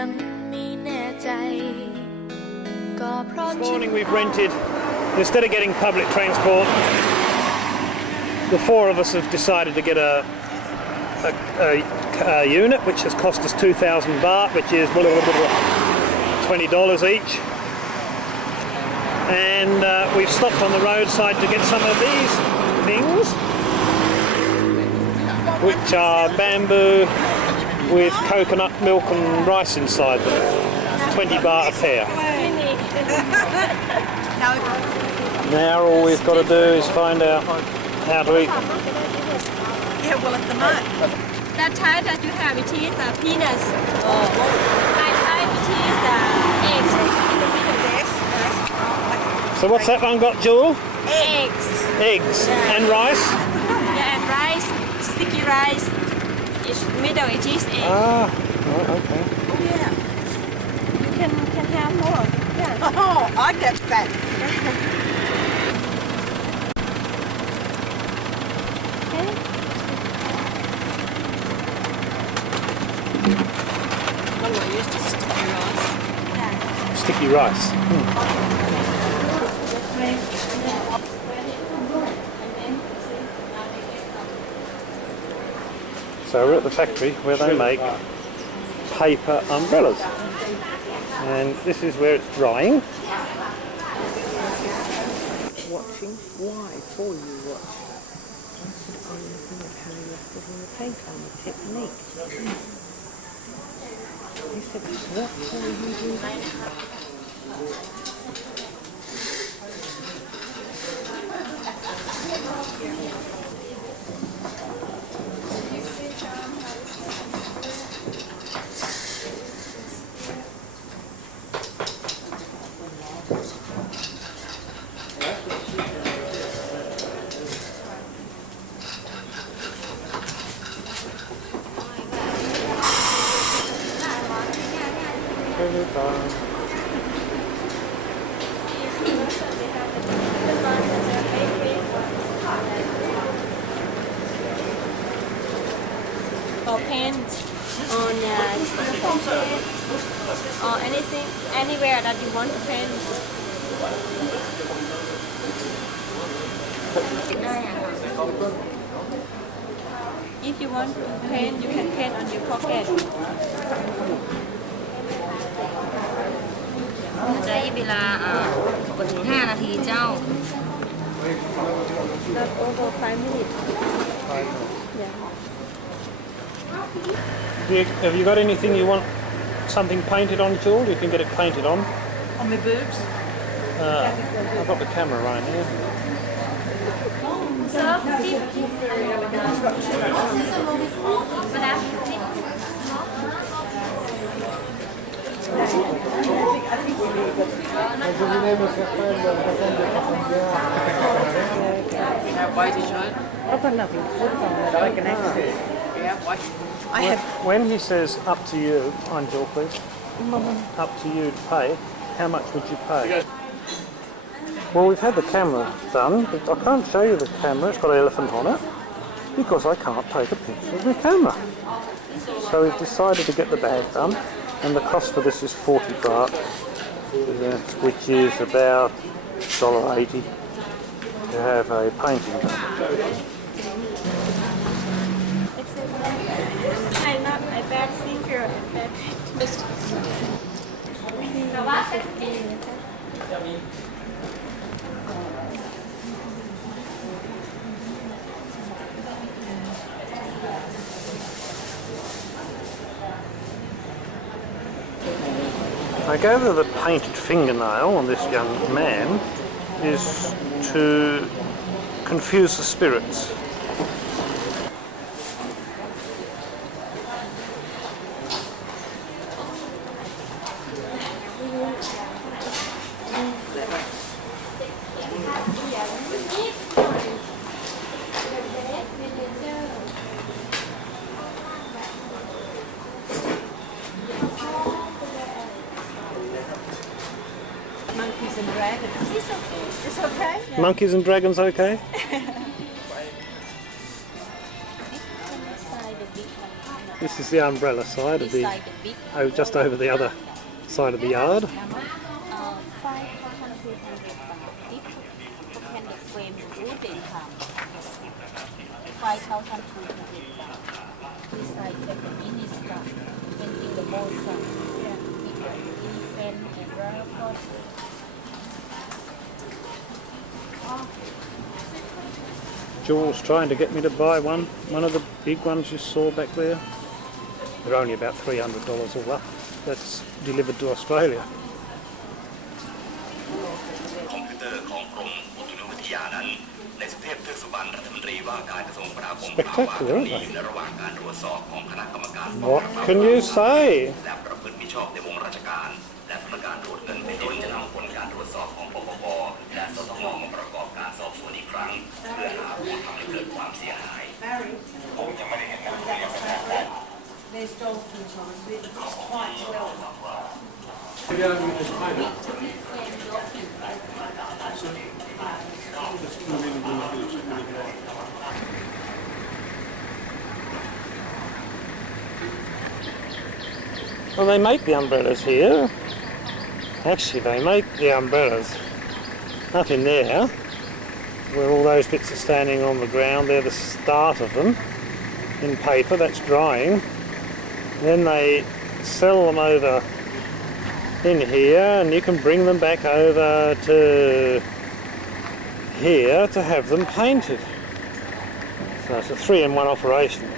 This morning we've rented, instead of getting public transport, the four of us have decided to get a unit which has cost us 2,000 baht, which is $20 each. And we've stopped on the roadside to get some of these things, which are bamboo with coconut milk and rice inside them. 20 baht a pair. Now all we've got to do is find out how to eat them. Yeah, well at the moment. That Thai that you have, it is peanuts. Thai it is eggs in the middle. So what's that one got, Jewel? Eggs. Eggs. And rice? Yeah, and rice, sticky rice. It's middle, it is eggs. Ah, oh, okay. Oh yeah. You can have more. Yeah. Oh, I get fat. What do I use to sticky rice? Yeah. Sticky rice. So we're at the factory where they make paper umbrellas. And this is where it's drying. Watching? Why? For you watch. I'm looking at how you put in the paint on the technique. He said, what for you do that? Or paint on or anything, anywhere that you want to paint. If you want to paint, you can paint on your pocket. ใช้เวลากว่าถึง5 นาทีเจ้า Not over 5 minutes. Have you got anything you want something painted on, Jewel? You can get it painted on. On my boobs? I've got the camera right here. When he says up to you, Angel, please. Up to you to pay, how much would you pay? Well, we've had the camera done, but I can't show you the camera, it's got an elephant on it, because I can't take a picture of the camera. So we've decided to get the bag done, and the cost for this is 40 baht, which is about $1.80 to have a painting done. I'm not a bad thinker, a bad I gather the painted fingernail on this young man is to confuse the spirits. Monkeys and dragons. It's okay. It's okay? Yeah. Monkeys and dragons okay? This is the umbrella side of the, just over the other side of the yard. 'Jules trying to get me to buy one of the big ones you saw back there. They're only about $300 all up. That's delivered to Australia. Spectacular, aren't they? What can you say? There's dolphins on it, it's quite well. Well, they make the umbrellas here. Actually, they make the umbrellas up in there, where all those bits are standing on the ground. They're the start of them in paper. That's drying. Then they sell them over in here, and you can bring them back over to here to have them painted. So it's a 3-in-1 operation.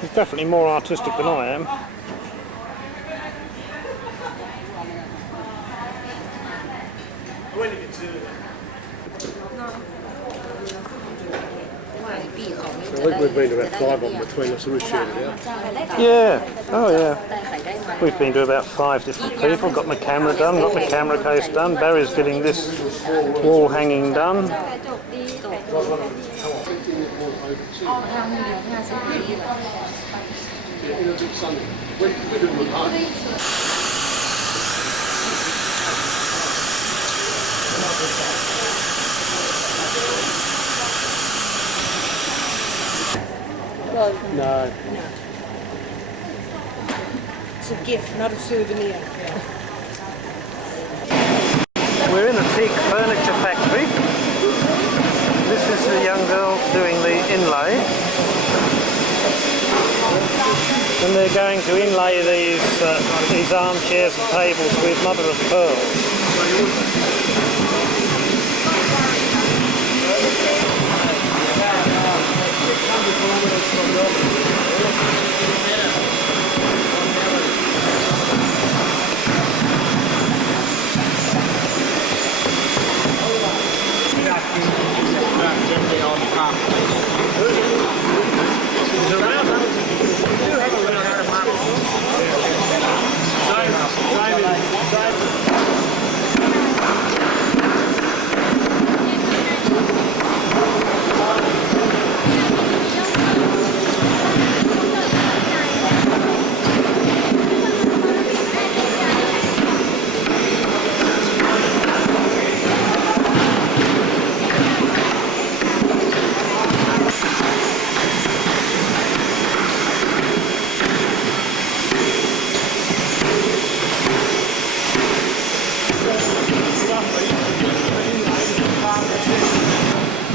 He's definitely more artistic than I am. I think we've been to about 5 of them between us, so we've shared it out. Yeah, oh yeah. We've been to about 5 different people, got my camera done, got my camera case done, Barry's getting this wall hanging done. No. It's a gift, not a souvenir. We're in a teak furniture factory. This is the young girl doing the inlay. And they're going to inlay these armchairs and tables with mother of pearl.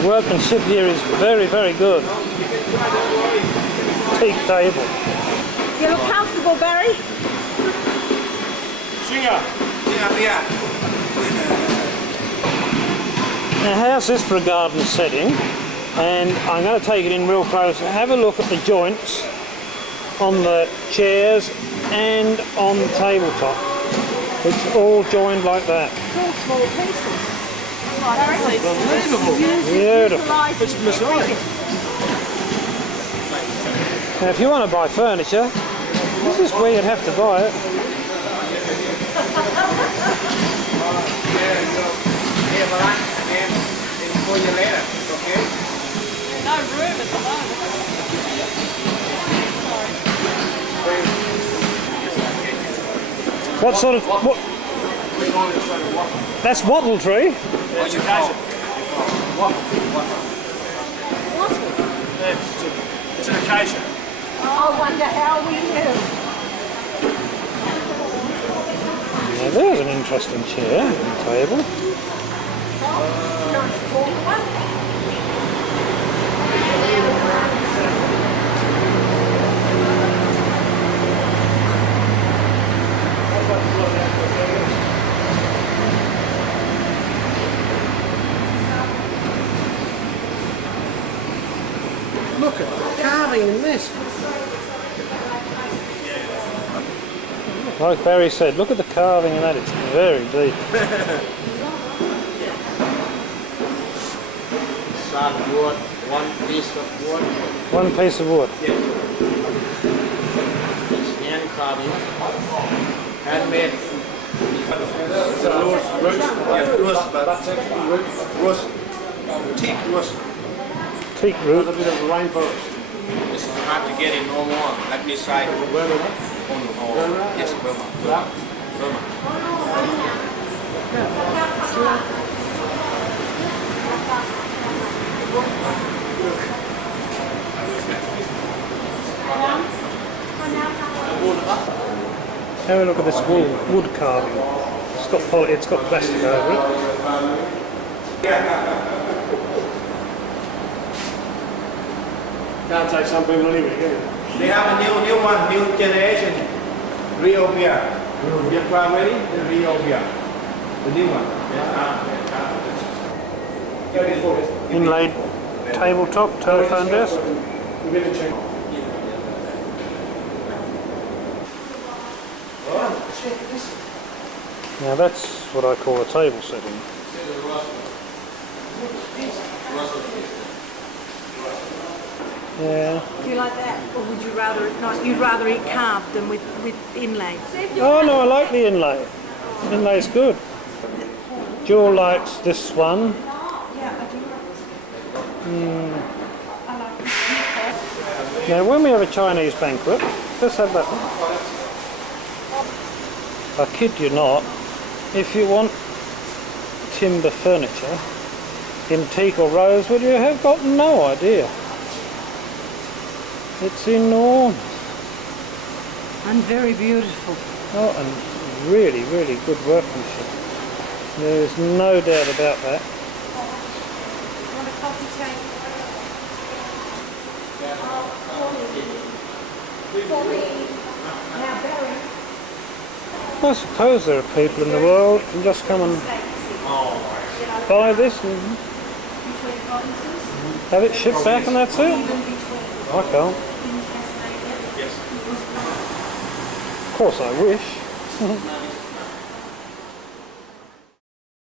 Workmanship here is very, very good. Teak table. You look comfortable, Barry? Now, how's this for a garden setting? And I'm going to take it in real close and have a look at the joints on the chairs and on the tabletop. It's all joined like that. It's all small pieces. Beautiful. Now, if you want to buy furniture, this is where you'd have to buy it. No room at the moment. What sort of... what? That's wattle tree. It's an acacia. I wonder how we knew. Now there's an interesting chair and table. Look at the carving in this. Like Barry said, look at the carving in that, it's very deep. Solid wood, one piece of wood. One piece of wood. Yeah. It's hand carving, handmade. It's a rose, teak rose. Teak root. A bit of rainforest. It's hard to get it no more, like this side. Yes, Burma. Have a look at this wood carving. It's got plastic over it. Can't take some people anywhere, can you? They have a new one, new generation. Rio beer. You're quite ready? The Rio beer. The new one. Inlaid tabletop, telephone desk. We're going to check. Now that's what I call a table setting. Yeah. Do you like that, or would you rather it not? You'd rather it carved than with inlay. Oh no, I like the inlay. Inlay's good. Jewel likes this one. Yeah, I do. I like this. Now when we have a Chinese banquet, let's have that one. I kid you not, if you want timber furniture in teak or rosewood, you have got no idea. It's enormous. And very beautiful. Oh, and really, really good workmanship. There's no doubt about that. Want a coffee tank? For me. Now, Barry. I suppose there are people in the world who just come and buy this and have it shipped back and that's it. I can't. Of course I wish.